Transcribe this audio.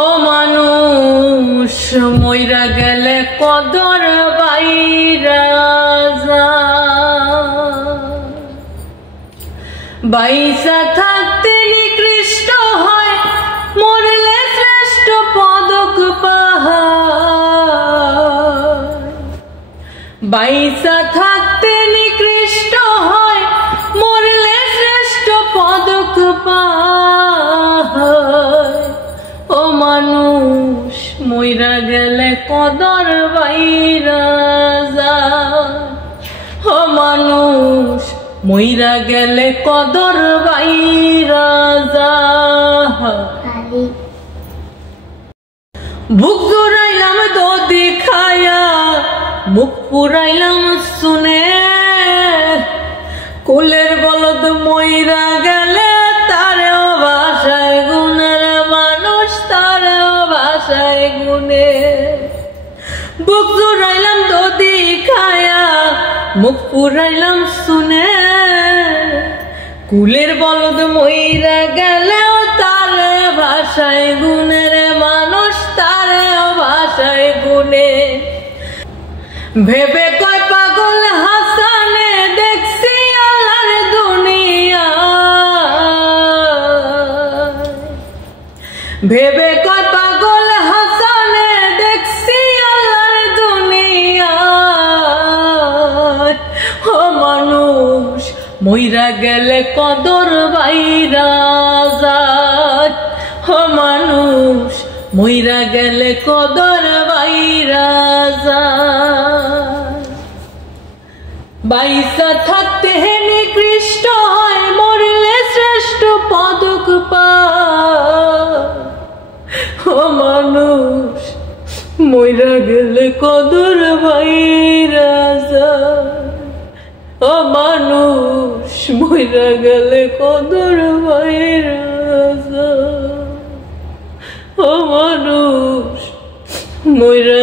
ও মানুষ মইরা গেলে কদর বাইরা বাইসা থাকতে নিকৃষ্ট হয়, মরলে শ্রেষ্ঠ পদক পাহাড়। বাইসা থাকতে নিকৃষ্ট হয়, মরলে শ্রেষ্ঠ পদক পাহাড়। ও মানুষ মইরা গেলে কদর বাইরা যায়। ও মানুষ মইরা গেলে কদর বাইরা যায়। বুক জুড়াইলাম দদি খায়া, মুখ পুরাইলাম শুনে, কুলের বলদ মইরা গেলে তারেও ভাষায় গুণের মানুষ, তারেও ভাষায় গুণে। বুক জুড়াইলাম দদি খায়া, মুখ পুরাইলাম শুনে, কুলের বলদ মইরা গেলেও তারে ভাষায় গুণের মানুষ, তারে ভাষায় গুণে। ভেবে কয় পাগল হাসানে দেখছি আল্লাহর দুনিয়া, ভেবে কয় পাগল হাসানে দেখছি আল্লাহর দুনিয়া। ও মানুষ মইরা গেলে কদর বাইরা যায়। ও মানুষ মইরা গেলে কদর বাইরা যায়। বাইসা থাকতে হে নিকৃষ্ট হয়, মরলে শ্রেষ্ঠ পদক পায়। ও মানুষ মইরা গেলে কদর বাইরা যায়। ও মানুষ মইরা গেলে কদর বাইরা যায়। ও মানুষ মইরা